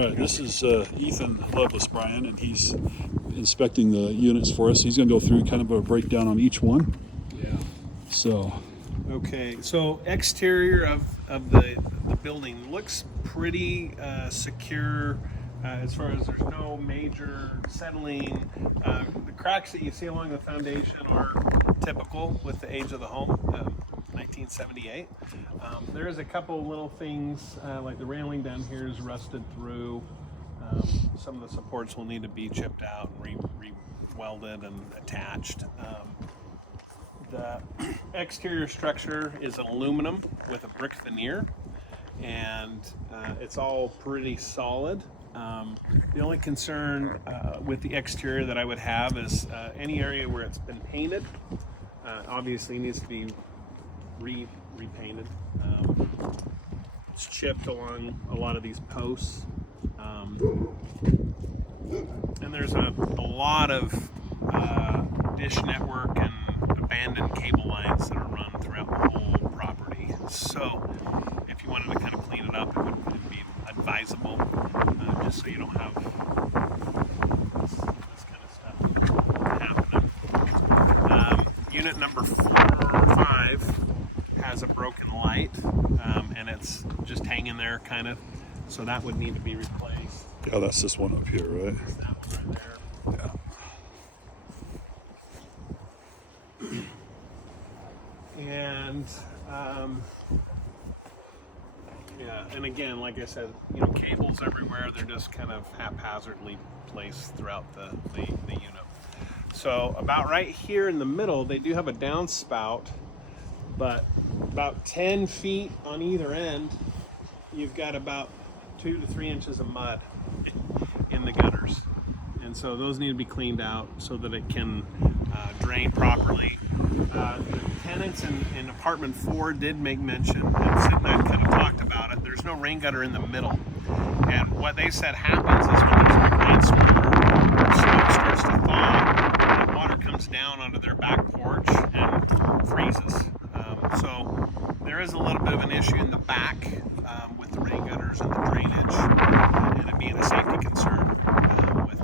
All right, this is Ethan Loveless, Brian, and he's inspecting the units for us. He's going to go through kind of a breakdown on each one. Yeah. So, Okay, so exterior of the building looks pretty secure as far as there's no major settling. The cracks that you see along the foundation are typical with the age of the home, 1978. There is a couple little things like the railing down here is rusted through. Some of the supports will need to be chipped out and re-welded and attached. The exterior structure is aluminum with a brick veneer, and it's all pretty solid. The only concern with the exterior that I would have is any area where it's been painted obviously needs to be repainted. It's chipped along a lot of these posts, and there's a lot of dish network and abandoned cable lines that are run throughout the whole property. So if you wanted to kind of clean it up, it'd be advisable, just so you don't have this kind of stuff happening. Unit number 4 or 5 has a broken light, and it's just hanging there kind of, so that would need to be replaced. yeah, that's this one up here, right? That one right there. Yeah. And yeah, and again, like I said, cables everywhere. They're just kind of haphazardly placed throughout the unit. So about right here in the middle, they do have a downspout, but about 10 feet on either end, you've got about 2 to 3 inches of mud in the gutters. And so those need to be cleaned out so that it can drain properly. The tenants in apartment 4 did make mention, and Sid and I kind of talked about it. There's no rain gutter in the middle. And what they said happens is when there's a big rainstorm or snow starts to thaw, the water comes down onto their back porch and freezes. So there is a little bit of an issue in the back with the rain gutters and the drainage, and it being a safety concern with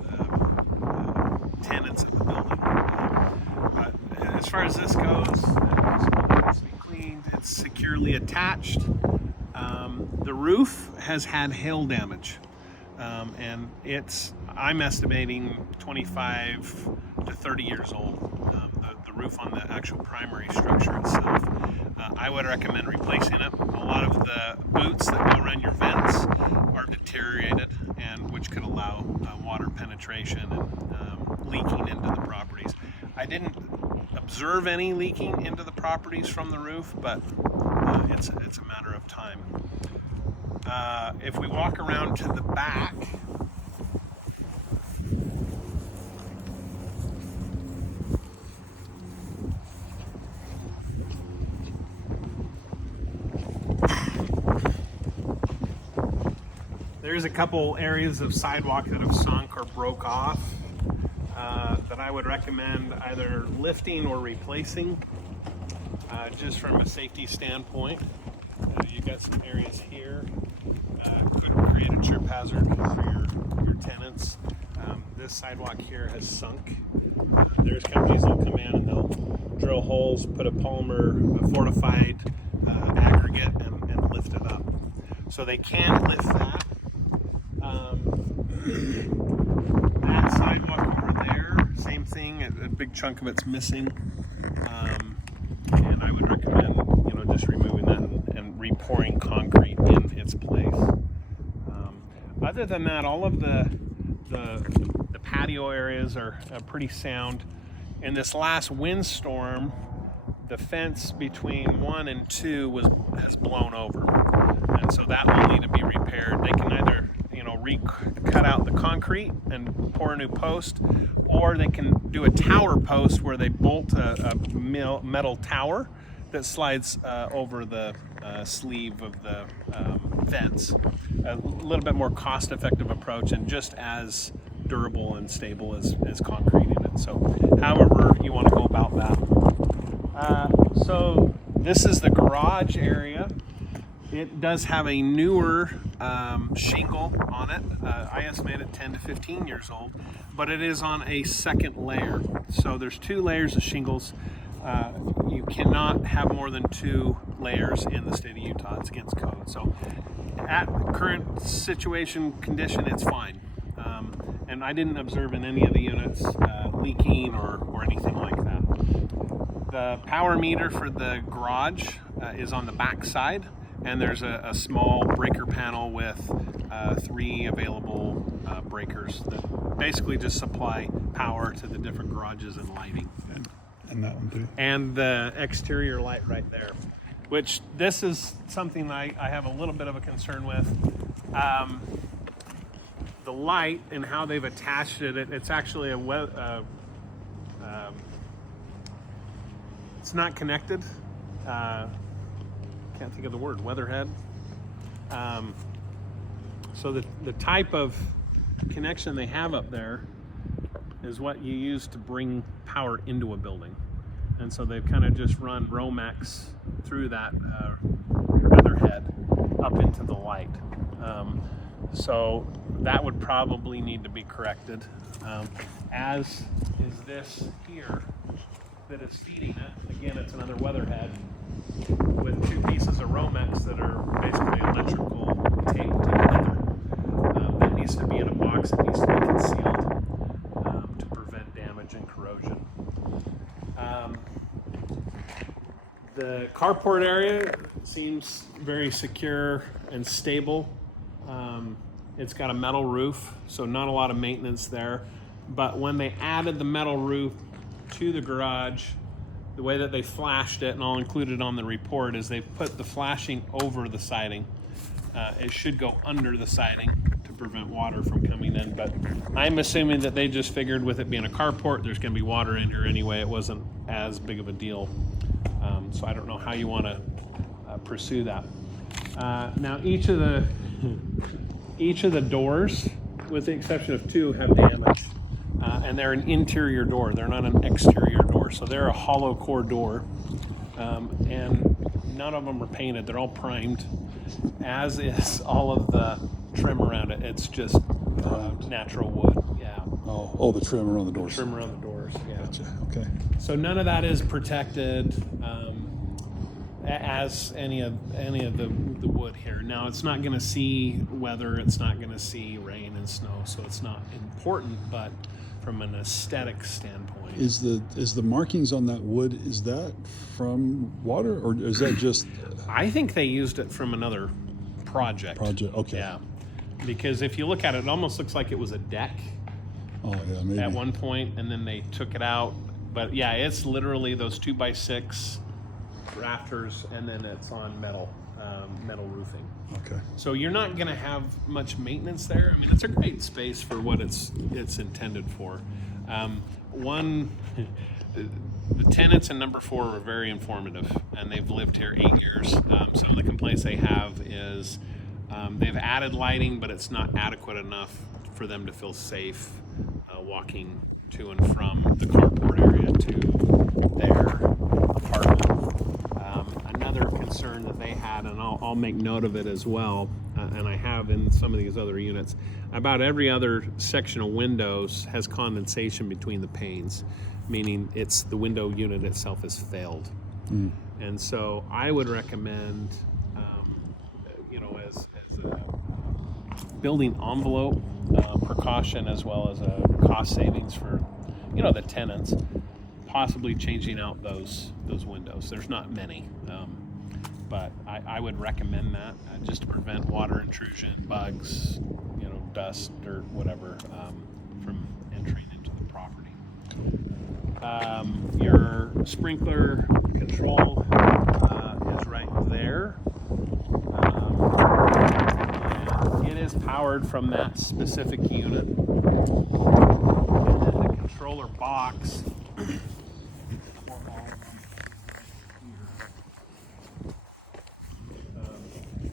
the tenants of the building. But as far as this goes, it needs to be cleaned. It's securely attached. The roof has had hail damage, and I'm estimating 25 to 30 years old. The roof on the actual primary structure itself. I would recommend replacing it. A lot of the boots that go around your vents are deteriorated, and which could allow water penetration and leaking into the properties. I didn't observe any leaking into the properties from the roof, but it's a matter of time. If we walk around to the back, there's a couple areas of sidewalk that have sunk or broke off that I would recommend either lifting or replacing, just from a safety standpoint. You got some areas here could create a trip hazard for your tenants. This sidewalk here has sunk. There's companies that'll come in and they'll drill holes, put a polymer fortified aggregate and lift it up. So they can lift that. That sidewalk over there, same thing, a big chunk of it's missing. And I would recommend, just removing that and re-pouring concrete in its place. Other than that, all of the patio areas are pretty sound. In this last windstorm, the fence between 1 and 2 has blown over, and so that will need to be repaired. They can either cut out the concrete and pour a new post, or they can do a tower post where they bolt a metal tower that slides over the sleeve of the fence. A little bit more cost-effective approach and just as durable and stable as concrete in it. So however you want to go about that. So this is the garage area. It does have a newer shingle on it. I estimate it 10 to 15 years old, but it is on a second layer. So there's 2 layers of shingles. You cannot have more than 2 layers in the state of Utah. It's against code. So at current situation condition, it's fine. And I didn't observe in any of the units leaking or anything like that. The power meter for the garage is on the back side, and there's a small breaker panel with 3 available breakers that basically just supply power to the different garages and lighting. And that one too. And the exterior light right there, which this is something I have a little bit of a concern with. The light and how they've attached it, it's actually it's not connected. Can't think of the word, weatherhead. So the type of connection they have up there is what you use to bring power into a building. And so they've kind of just run Romex through that weatherhead up into the light. So that would probably need to be corrected, as is this here that is feeding it. Again, it's another weatherhead with 2 pieces of Romex that are basically electrical taped together. That needs to be in a box. It needs to be concealed to prevent damage and corrosion. The carport area seems very secure and stable. It's got a metal roof, so not a lot of maintenance there. But when they added the metal roof to the garage, the way that they flashed it, and I'll include it on the report, is they put the flashing over the siding. It should go under the siding to prevent water from coming in, but I'm assuming that they just figured with it being a carport, there's gonna be water in here anyway. It wasn't as big of a deal. So I don't know how you wanna pursue that. Now each of the doors, with the exception of 2, have damage. And they're an interior door. They're not an exterior door. So they're a hollow core door. And none of them are painted. They're all primed, as is all of the trim around it. It's just natural wood. Yeah. Oh, the trim around the doors. Trim around the doors. Yeah. Gotcha. Okay. So none of that is protected as any of the wood here. Now it's not going to see weather. It's not going to see rain and snow. So it's not important, but from an aesthetic standpoint. Is the markings on that wood, is that from water, or is that just I think they used it from another project. Okay. Yeah. Because if you look at it, it almost looks like it was a deck Oh yeah, maybe. at one point, and then they took it out. But yeah, it's literally those 2x6 rafters, and then it's on metal roofing. Okay. So you're not going to have much maintenance there. I mean, it's a great space for what it's intended for. The tenants in number 4 were very informative, and they've lived here 8 years. Some of the complaints they have is they've added lighting, but it's not adequate enough for them to feel safe walking to and from the carport area to their apartment. Another concern that they had, and I'll make note of it as well, and I have in some of these other units, about every other section of windows has condensation between the panes, meaning it's the window unit itself has failed. And so I would recommend, as a building envelope precaution, as well as a cost savings for, the tenants, possibly changing out those windows. There's not many, but I would recommend that just to prevent water intrusion, bugs, dust, dirt, whatever, from entering into the property. Your sprinkler control is right there. And it is powered from that specific unit. And then the controller box.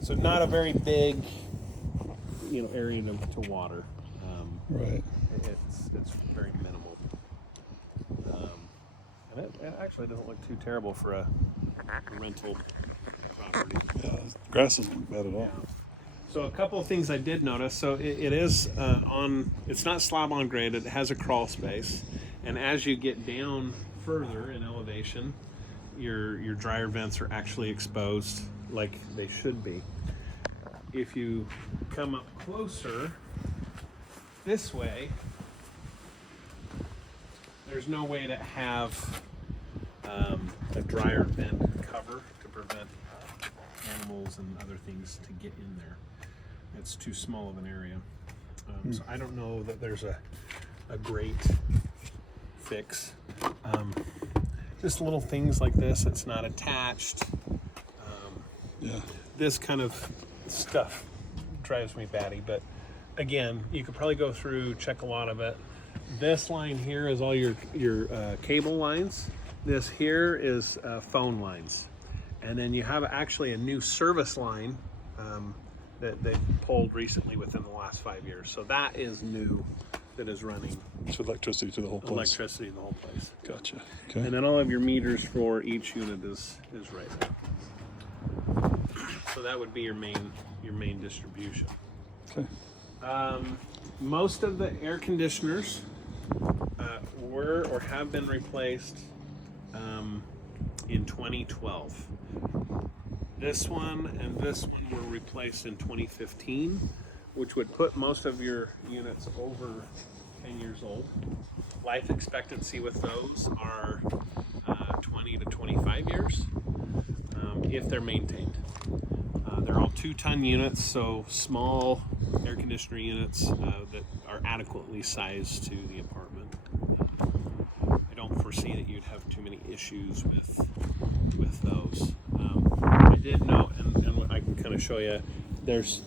So not a very big, area to water. Right. It's very minimal. And it actually doesn't look too terrible for a rental property. Yeah, grass isn't bad at all. So a couple of things I did notice. So it is it's not slab on grade. It has a crawl space, and as you get down further in elevation, your dryer vents are actually exposed like they should be. If you come up closer this way, there's no way to have a dryer vent cover to prevent animals and other things to get in there. It's too small of an area. So I don't know that there's a great fix. Just little things like this, it's not attached. Yeah. This kind of stuff drives me batty, but again, you could probably go through, check a lot of it. This line here is all your cable lines. This here is phone lines. And then you have actually a new service line that they pulled recently within the last 5 years. So that is new, that is running So electricity to the whole place. electricity in the whole place. Gotcha. Okay. And then all of your meters for each unit is right there. So that would be your main distribution. Okay. Most of the air conditioners were or have been replaced in 2012. This one and this one were replaced in 2015, which would put most of your units over 10 years old. Life expectancy with those are 20 to 25 years if they're maintained. They're all 2-ton units, so small air conditioner units that are adequately sized to the apartment. I don't foresee that you'd have too many issues with those. I did note, and I can kind of show you, there's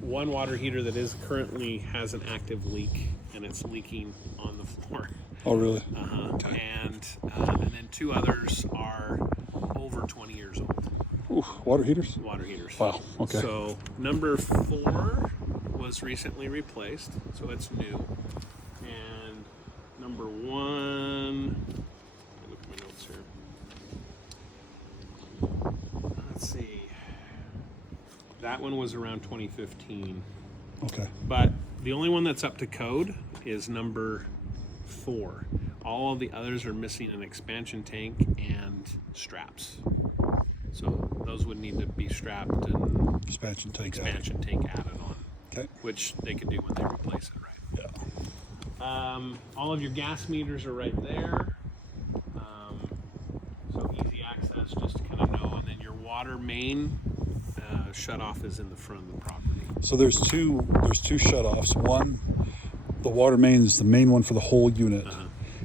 one water heater that currently has an active leak, and it's leaking on the floor. Oh, really? Okay. And then 2 others are over 20 years old. Ooh, water heaters? Water heaters. Wow. Okay. So number 4 was recently replaced, so it's new. And number 1, look at my notes here. Let's see. That one was around 2015. Okay. But the only one that's up to code is number 4. All of the others are missing an expansion tank and straps. So those would need to be strapped and Expansion tank. expansion tank added on, Okay. which they could do when they replace it, right? Yeah. All of your gas meters are right there. So easy access just to kind of know. And then your water main shutoff is in the front of the property. So there's two shutoffs. One, the water main is the main one for the whole unit.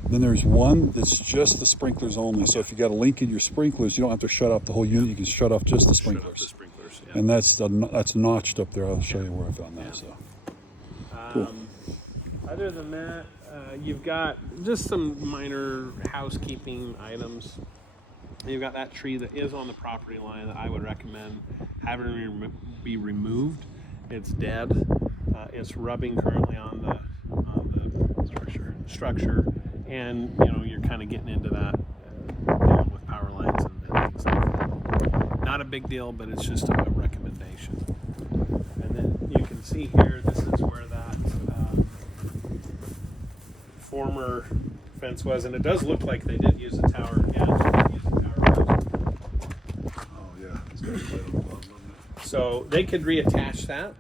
Then there's one that's just the sprinklers only. So if you got a leak in your sprinklers, you don't have to shut off the whole unit. You can shut off just the Shut off sprinklers. the sprinklers, yeah. And that's notched up there. I'll show you where I found that. So cool. Other than that, you've got just some minor housekeeping items. You've got that tree that is on the property line that I would recommend having be removed. It's dead. It's rubbing currently on the structure, and you're kind of getting into that dealing with power lines and things like that. Not a big deal, but it's just a recommendation. And then you can see here, this is where that former fence was, and it does look like they did use a tower. Yeah, they did use a tower post. Oh yeah. It's got a plate on the bottom, doesn't it? So they could reattach that.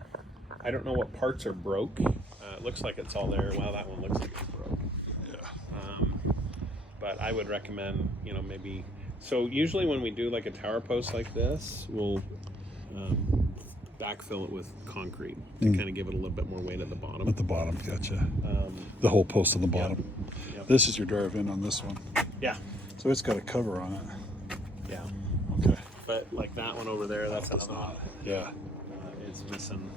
I don't know what parts are broke. It looks like it's all there. Wow, that one looks like it's broke. Yeah. But I would recommend, maybe. So usually when we do like a tower post like this, we'll backfill it with concrete to kind of give it a little bit more weight at the bottom. At the bottom, gotcha. The whole post on the bottom. Yep. This is your dryer vent on this one. Yeah, So it's got a cover on it. yeah. Okay. But like that one over there, that's another one. Yeah. It's missing,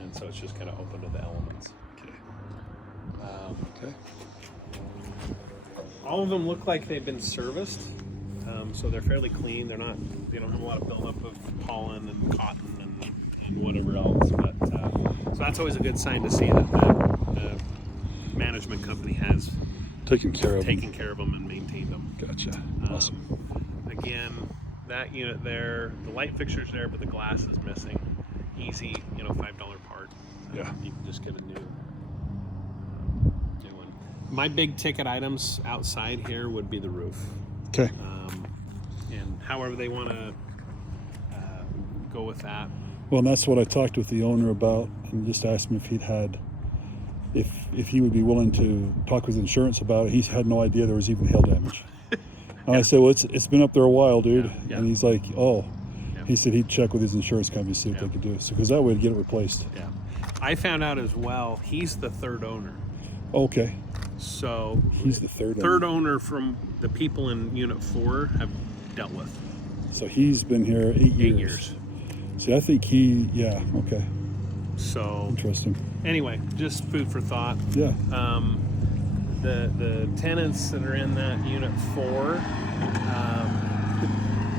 and so it's just kind of open to the elements. Okay. Okay. All of them look like they've been serviced, so they're fairly clean. They don't have a lot of buildup of pollen and cotton and whatever else. But so that's always a good sign to see that the management company has Taken care of. taken care of them and maintained them. Gotcha. Awesome. Again, that unit there, the light fixture's there, but the glass is missing. Easy, $5 part. Yeah. You can just get a new one. My big ticket items outside here would be the roof. Okay. And however they want to go with that. Well, and that's what I talked with the owner about, and just asked him if he would be willing to talk with insurance about it. He's had no idea there was even hail damage. And I said, well, it's been up there a while, dude. Yeah. And he's like, oh. Yeah. He said he'd check with his insurance company to see what they could do. So, because that way to get it replaced. Yeah. I found out as well, he's the third owner. Okay. So He's the third owner from the people in Unit 4 have dealt with. So he's been here 8 years. 8 years. See, I think okay. So Interesting. anyway, just food for thought. Yeah. The tenants that are in that Unit 4,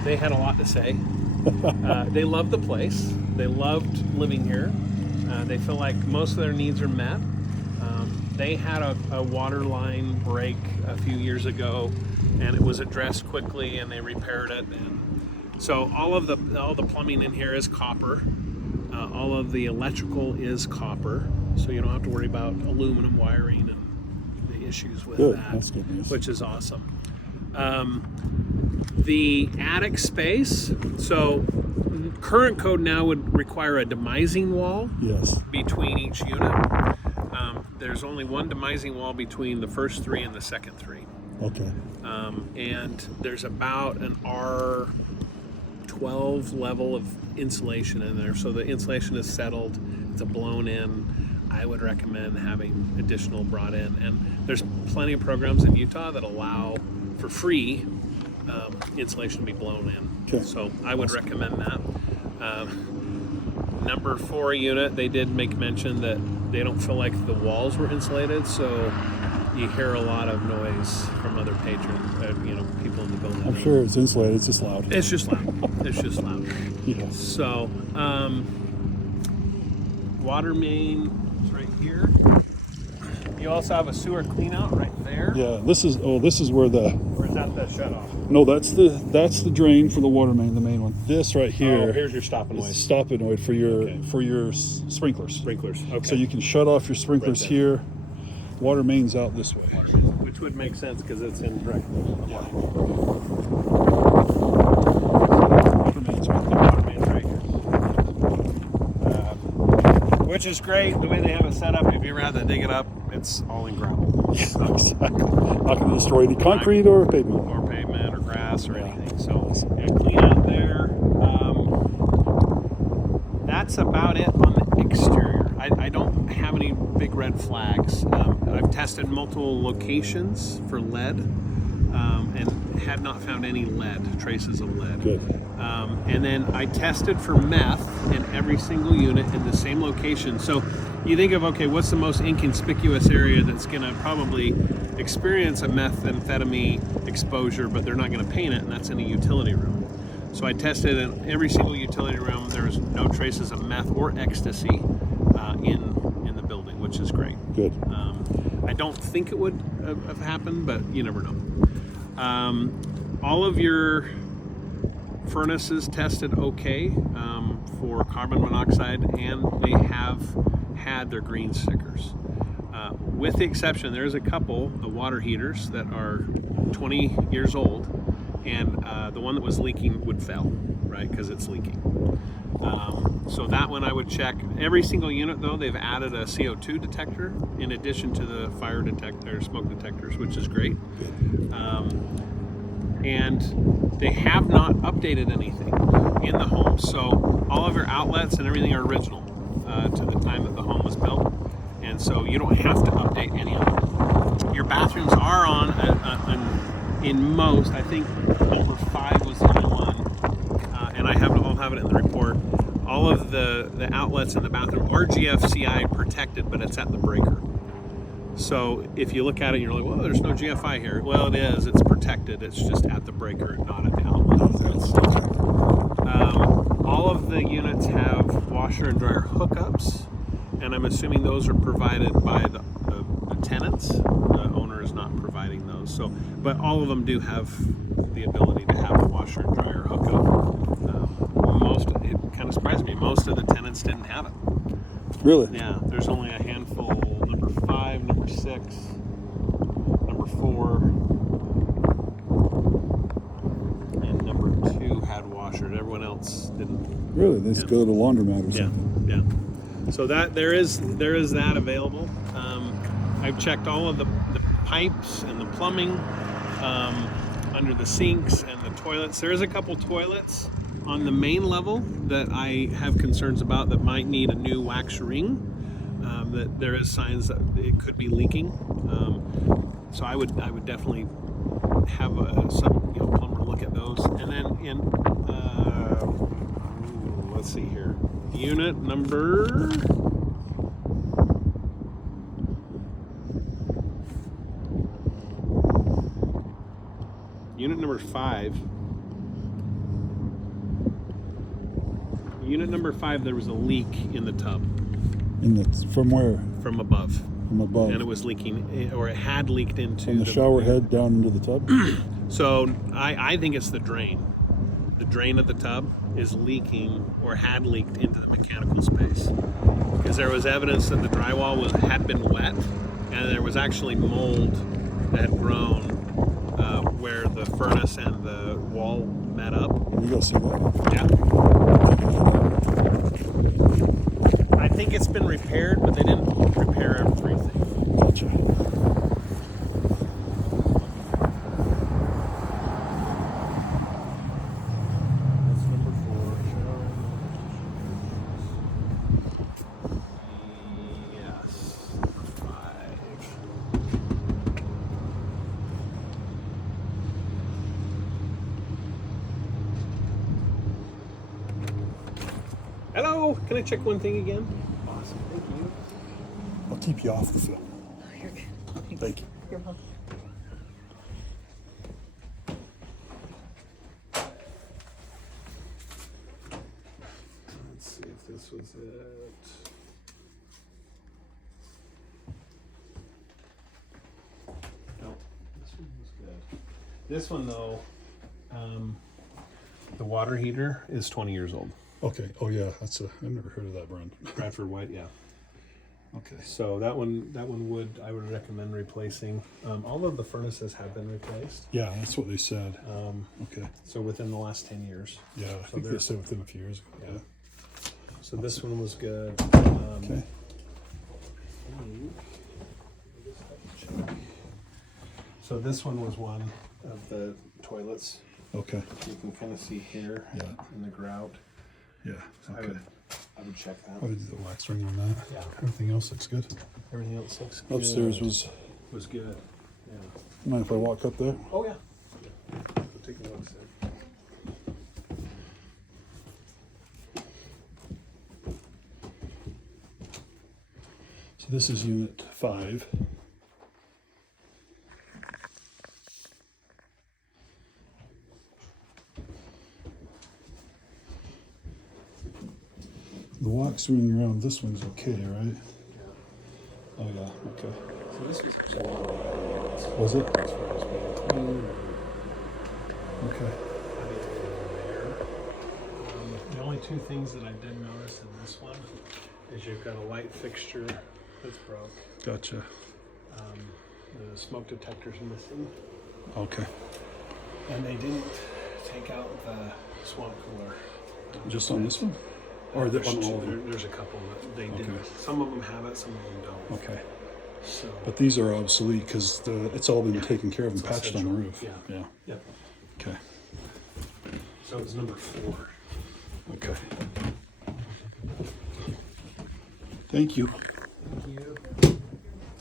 they had a lot to say. They loved the place. They loved living here. They feel like most of their needs are met. They had a water line break a few years ago, and it was addressed quickly, and they repaired it. And so all the plumbing in here is copper. All of the electrical is copper, so you don't have to worry about aluminum wiring and the issues with Good. that. That's good news. Which is awesome. The attic space, so current code now would require a demising wall Yes. between each unit. There's only one demising wall between the first 3 and the second 3. Okay. And there's about an R12 level of insulation in there. So the insulation is settled, it's a blown in. I would recommend having additional brought in. And there's plenty of programs in Utah that allow for free insulation to be blown in. Okay. So I would recommend that. Number 4 unit, they did make mention that they don't feel like the walls were insulated, so you hear a lot of noise from other patrons, people in the building. I'm sure it's insulated. It's just loud. It's just loud. It's just loud. Yeah. So, water main is right here. You also have a sewer cleanout right there. Yeah. This is where Or is that the shut off? no, that's the drain for the water main, the main one. This right here. Oh, here's your stop and is wait. stop-and-wait for your Okay. sprinklers. Sprinklers. Okay. So you can shut off your sprinklers Right there. here. Water main's out this way. Which would make sense because it's in direct. Water main's right there. Water main's right here. Which is great the way they have it set up. If you ever had to dig it up, it's all in gravel. Yeah, exactly. Not going to destroy any concrete or pavement. Or pavement or grass or anything. So yeah, clean out there. That's about it on the exterior. I don't have any big red flags. I've tested multiple locations for lead and have not found any traces of lead. Good. And then I tested for meth in every single unit in the same location. So you think of, okay, what's the most inconspicuous area that's going to probably experience a methamphetamine exposure, but they're not going to paint it, and that's in a utility room. So I tested in every single utility room. There was no traces of meth or ecstasy in the building, which is great. Good. I don't think it would have happened, but you never know. All of your furnaces tested okay for carbon monoxide, and they have had their green stickers. With the exception, there's a couple, the water heaters that are 20 years old, and the one that was leaking would fail, right, because it's leaking. So that one I would check. Every single unit, though, they've added a CO2 detector in addition to the fire detector, smoke detectors, which is great. And they have not updated anything in the home. So all of your outlets and everything are original to the time that the home was built. And so you don't have to update any of them. Your bathrooms are on in most. I think number 5 was the only one. And I'll have it in the report. All of the outlets in the bathroom are GFCI protected, but it's at the breaker. So if you look at it, you're like, well, there's no GFI here. Well, it is. It's protected. It's just at the breaker, not at the outlet. All of the units have washer and dryer hookups, and I'm assuming those are provided by the tenants. The owner is not providing providing those. So, but all of them do have the ability to have a washer and dryer hookup. It kind of surprised me. Most of the tenants didn't have it. Really? Yeah, there's only a handful. Number 5, number 6, number 4, and number 2 had washers. Everyone else didn't. Really? They just go to the laundromat or Yeah, something. yeah. So that there is that available. I've checked all of the pipes and the plumbing under the sinks and the toilets. There is a couple toilets on the main level that I have concerns about that might need a new wax ring. That there is signs that it could be leaking. So I would definitely have some plumber look at those. And then in let's see here, unit number. Unit number 5. Unit number 5, there was a leak in the tub From where? from above, From above. and it was leaking, or it had leaked into From the shower head down into the tub? So I think it's the drain. The drain of the tub is leaking, or had leaked into the mechanical space, because there was evidence that the drywall had been wet, and there was actually mold that had grown where the furnace and the wall met up. You go see that? Yeah. I think it's been repaired, but they didn't repair everything. Gotcha. That's number 4. Yes. Number 5. Hello, can I check one thing again? Awesome, thank you. I'll keep you off the film. Oh, you're good. Thank you. You're welcome. Let's see if this was it. No, this one was good. This one though, the water heater is 20 years old. Okay. Oh yeah, I've never heard of that brand. Bradford White, yeah. Okay. So that one I would recommend replacing. All of the furnaces have been replaced. Yeah, that's what they said. Okay. So within the last 10 years. Yeah, I think they there's- said within a few years ago. Yeah. So this one was good. Okay. So this one was one of the toilets. Okay. You can kind of see here Yeah. in the grout. Yeah. So Okay. I would check that. I would do the wax ring on that. Yeah. Everything else looks good. Everything else looks good. Upstairs was. was good. Yeah. Mind if I walk up there? Oh yeah. We'll take a look. Sir. So this is unit 5. The wax ring around this one's okay, right? Oh yeah, okay. So this was actually Was it? as far as Okay. the only two things that I did notice in this one is you've got a light fixture that's broke. Gotcha. The smoke detector's missing, Okay. and they didn't take out the swamp cooler. Just on this one? Or the, There's on all two- of them? there's a couple that they Okay. didn't. Some of them have it, some of them don't. Okay. So, But these are obsolete because it's all been Yeah. taken care of and It's all patched on the central. roof. Yeah. Yeah. yep. Okay. So it's number 4. Okay. Thank you.